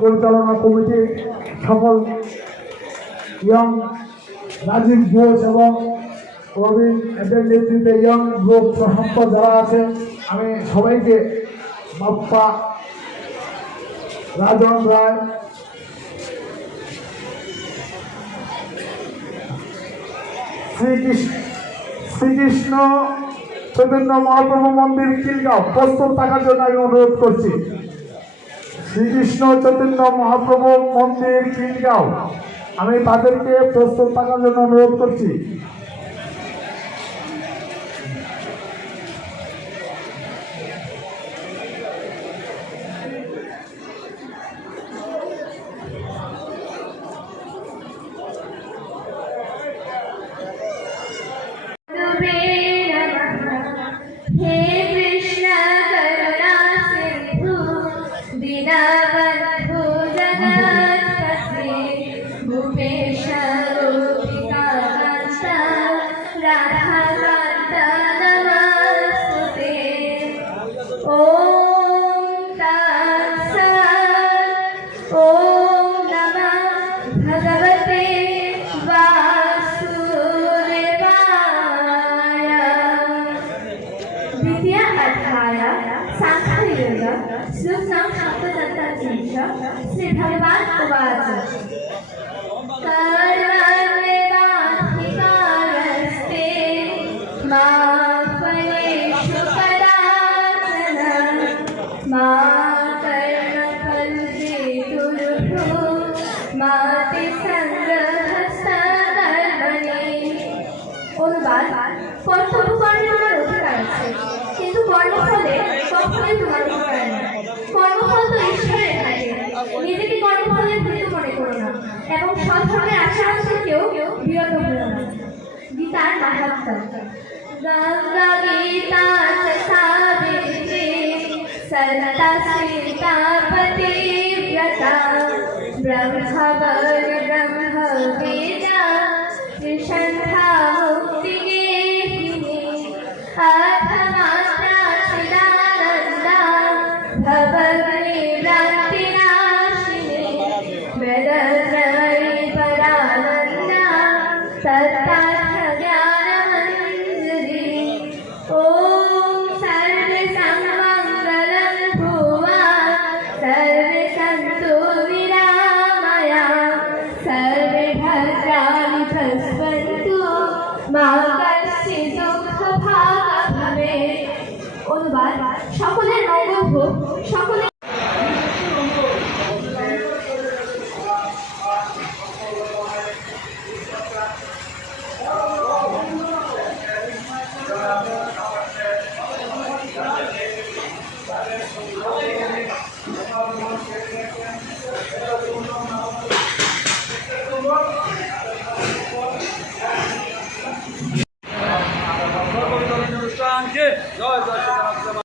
পরিচালনা কমিটির সকল ইয়ং রাজীব ঘোষ এবং প্রবীণ এদের নেতৃত্বে ইয়ং গ্রুপ প্রসঙ্গ যারা আছে আমি সবাইকে বাপ্পা রাজন রায় শ্রীকৃষ্ণ চৈতন্য মহাপ্রভু মন্দির খিলগাঁও প্রস্তুত থাকার জন্য আমি অনুরোধ করছি। শ্রীকৃষ্ণ চৈতন্য মহাপ্রভু মন্দির খিলগাঁও আমি তাদেরকে প্রস্তুত থাকার জন্য অনুরোধ করছি। श्री भगवान उवाच कर्मण्येवाधिकारस्ते मा फलेषु कदाचन मा कर्मफलहेतुर्भुः मा ते सङ्गः অনুবাদ কর্তব্য কর্মে তোমার অধিকার আছে কিন্তু কর্মফলে কখনোই তোমার অধিকার নেই। কর্মফল তো ঈশ্বরের থাকে, নিজেকে কর্মফলের ভীত মনে করো না এবং সৎধর্মের আচরণ থেকেও বিরত হও না। গীতার মাহাত্ম্য গঙ্গা গীতা সাবিত্রী সরতা সীতাপতি ব্রতা ব্রহ্মবর ব্রহ্ম বেদা ত্রিসন্ধ্যা মুক্তিগেহিনী আত্মাত্রা চিদানন্দা ভবগ্নি ভ্রান্তিনাশিনী বেদত্রয়ী পরানন্দা তত্তার্থ জ্ঞানমঞ্জরি ওম সর্বে সমঙ্গলং ভুয়াৎ সর্বে সন্তু নিরাময়া সর্বে ভদ্রাণি পশ্যন্তু মা কশ্চিৎ দুঃখভাগ্ ভবেৎ। অনুবাদ সকলের মঙ্গল হোক, সকলে জয় জয়